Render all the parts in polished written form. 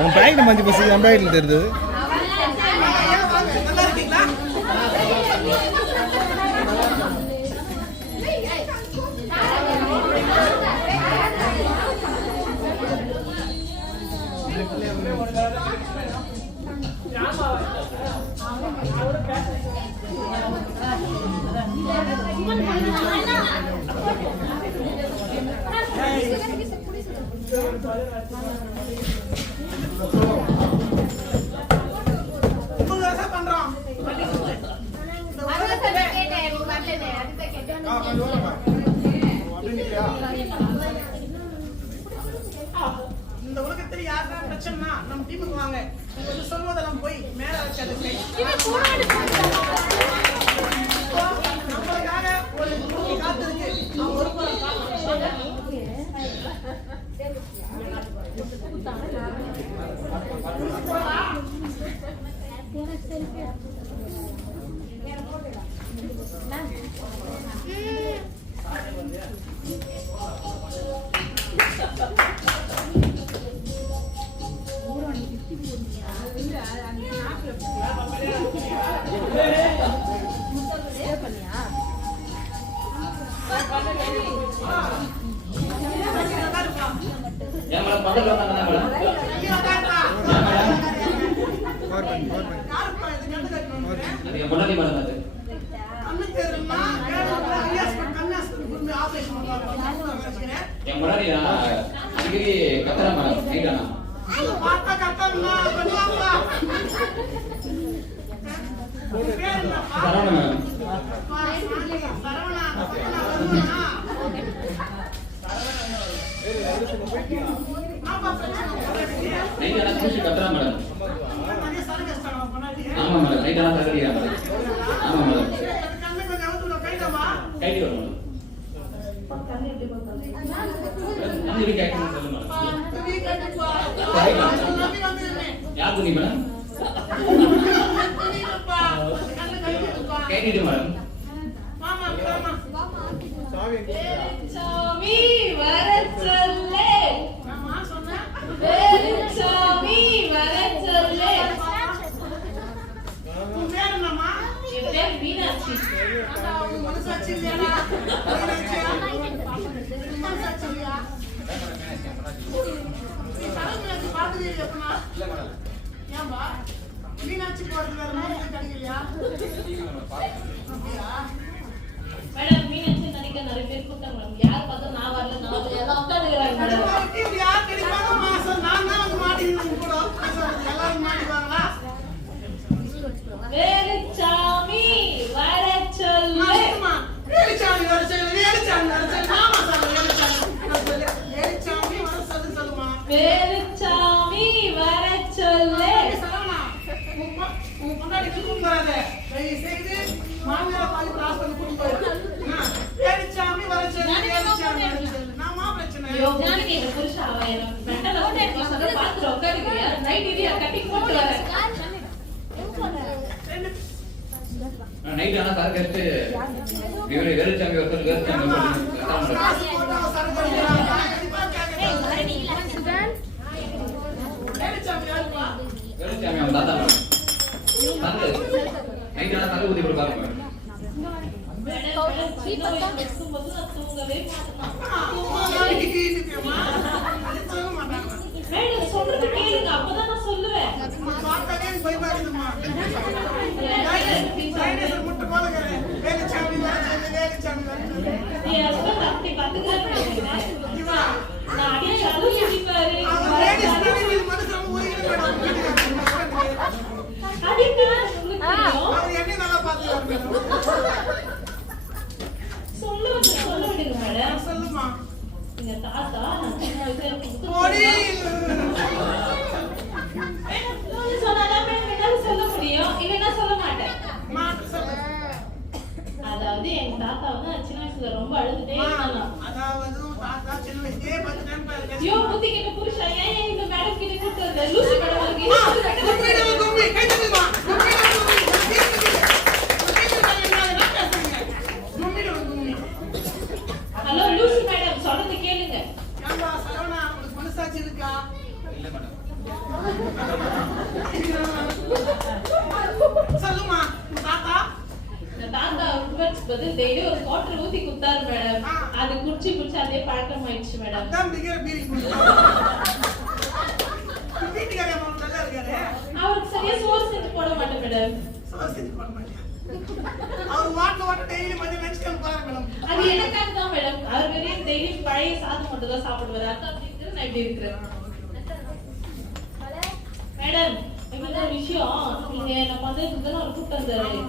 உன் பேக்கெட் மஞ்சள் பசி என் பேக்கெட்டில் தெரியுது. இந்த உலகத்தில் யாருன்னா பிரச்சனைனா நம்ம டீமுக்கு வாங்க. சொல்வதெல்லாம் போய் மேல வச்சு நம்மளுக்காக ஒரு காத்திருக்கு. மீனாட்சி போறது வேற மாதிரி கிடைக்கலையா? மேடம் மீனாட்சி நடிக்க நிறைய பேர் கூப்பிட்டாங்க மேடம். யார் பார்த்தா நான் வரல நான் எல்லாம் உட்காந்துக்கிறாங்க மேடம். யார் கிடைக்காத மாசம் நான் தான் வந்து மாட்டிக்கிறேன் கூட எல்லாரும் மாட்டிக்குவாங்களா? வேலுச்சாமி வர சொல்லு. வேலுச்சாமி வர சொல்லு. வேலுச்சாமி வர சொல்லு. ஆமா சார் வேலுச்சாமி வர சொல்லு சொல்லுமா. வேலுச்சாமி வர சொல்லு. உங்க பொண்டாட்டி கூப்பிட்டு வராத. செய்து மாமியார் பாதி ஹாஸ்பிட்டல் கூப்பிட்டு போயிரு. வேலுச்சாமி வர சொல்லு. வேலுச்சாமி வர சொல்லு. நாமா பிரச்சனை. யோகானி இந்த புருஷ அவன் மெண்டல் ஹாஸ்பிடல் சொல்ற பாத்து உட்கார்ந்தியா? நைட் இது கட்டிங் போட்டு வர. நைட் ஆனா சார் கரெக்ட் இவரே வேலுச்சாமி ஒருத்தர் வேலுச்சாமி வேலுச்சாமி அவன் தாத்தா நைட் ஆனா தலை ஊதி கொடுப்பாங்க. சொல்றது கேளுங்க அப்பதான் நான் சொல்லுவேன். சொல்லுமா தாத்தா சொல்ல முடியும் இல்லைன்னா சொல்ல மாட்டேன். அதாவது எங்க தாத்தா வந்து சின்ன வயசுல ரொம்ப அழுதுட்டே இருந்தாங்க. ஐயோ புத்தி கிட்ட புருஷா ஏன் இந்த மேடம் கிட்ட கூப்பிட்டு Lucy madam hello Lucy madam சொல்றது கேளுங்க. மனசாட்சி பதில் டெய்லி ஒரு வாட்டர் ஊத்தி குடுத்தாரு மேடம். அது குடிச்சு அதே பழக்கம் ஆயிடுச்சு மேடம். அதான் பீரி வீட்டுக்காரே நல்லா இருக்காரு. அவருக்கு சரியா சோறு செஞ்சு போட மாட்டேன் மேடம். சோறு செஞ்சு போட மாட்டேன். அவர் வாட்டர் டெய்லி மதியம் லஞ்ச் போறாரு மேடம். அது எனக்காக தான் மேடம். அவர் வெறும் டெய்லி பழைய சாதம் மட்டும் தான் சாப்பிடுவாரு. அதான் அப்படி நான் இப்படி இருக்கிறேன் மேடம். இந்த விஷயம் நீங்க நம்ம வந்து இதுதான் ஒரு கூட்டம் வந்தாரு.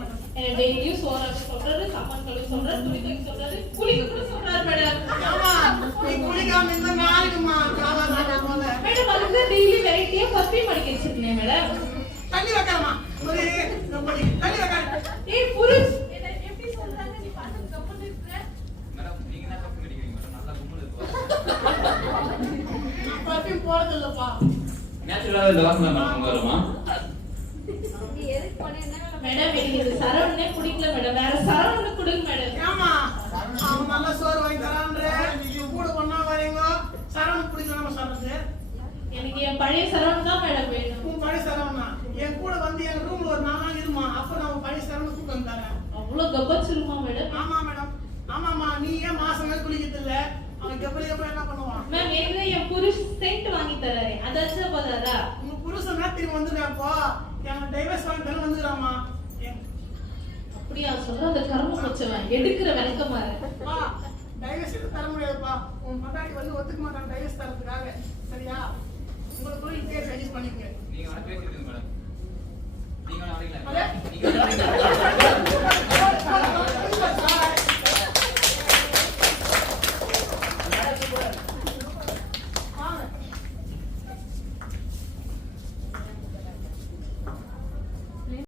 டெய்லியும் சோறாக சொல்றாரு, சாப்பாடு கழுவி சொல்றாரு, துணி துவைக்க சொல்றாரு, குளிக்க கூட சொல்றாரு மேடம். ஆமா நீ குளிக்காம இந்த நாளைக்குமா போல மேடம் அதுக்கு டெய்லி வெரைட்டியா பர்ஃபியூம் அடிக்க வச்சிருக்கேன் மேடம். தண்ணி வைக்கலாமா ஒரு தண்ணி வைக்கலாம். ஏய் புருஷ் எப்படி சொல்றாங்க நீ பாத்து கப்பல் இருக்கற மேடம் நீங்க என்ன தப்பு நினைக்கிறீங்க மேடம்? நல்லா கும்பல் இருக்கு. பர்ஃபியூம் போறது இல்லப்பா. நேச்சுரலாவே இந்த வாசனை மேடம் வருமா? நீ எதுக்கு போனே என்ன மேடம்? எனக்கு இந்த சரவணனே பிடிக்கல மேடம். வேற சரவணனை கொடுங்க மேடம். ஏமா அவன் நல்ல சோறு வாங்கி தரான்றே நீங்க கூட பண்ணா வரீங்க. சரவணன் பிடிக்கல நம்ம சொல்றது. எனக்கு என் பழைய சரவணன் தான் மேடம் வேணும். உன் பழைய சரவணா என் கூட வந்து என் ரூம்ல ஒரு 4 நாள் இருமா. அப்ப நான் பழைய சரவணன் கூட்டு வந்தாரேன். அவ்வளவு கப்பச்சிருமா மேடம்? ஆமா மேடம். ஆமாமா நீ ஏன் மாசமே குளிக்கிறது இல்ல? அவன் கப்பல் என்ன பண்ணுவான்? மேம் ஏற்கனவே என் புருஷ் சென்ட் வாங்கி தராரு. அதாச்சும் போதாதா? உங்க புருஷன் திரும்பி வந்துடுறாப்போ எனக்கு டைவர்ஸ் வாங்கி தர வந்துடுறாமா. அப்படியா சொல்ற? அந்த கர்ம பச்சவன் எடுக்கிற விளக்கமாறு டைவர்ஸ் தர முடியாதுப்பா. உன் மத்தாடி வந்து ஒத்துக்க மாட்டான் டைவர்ஸ் தரதுக்காக.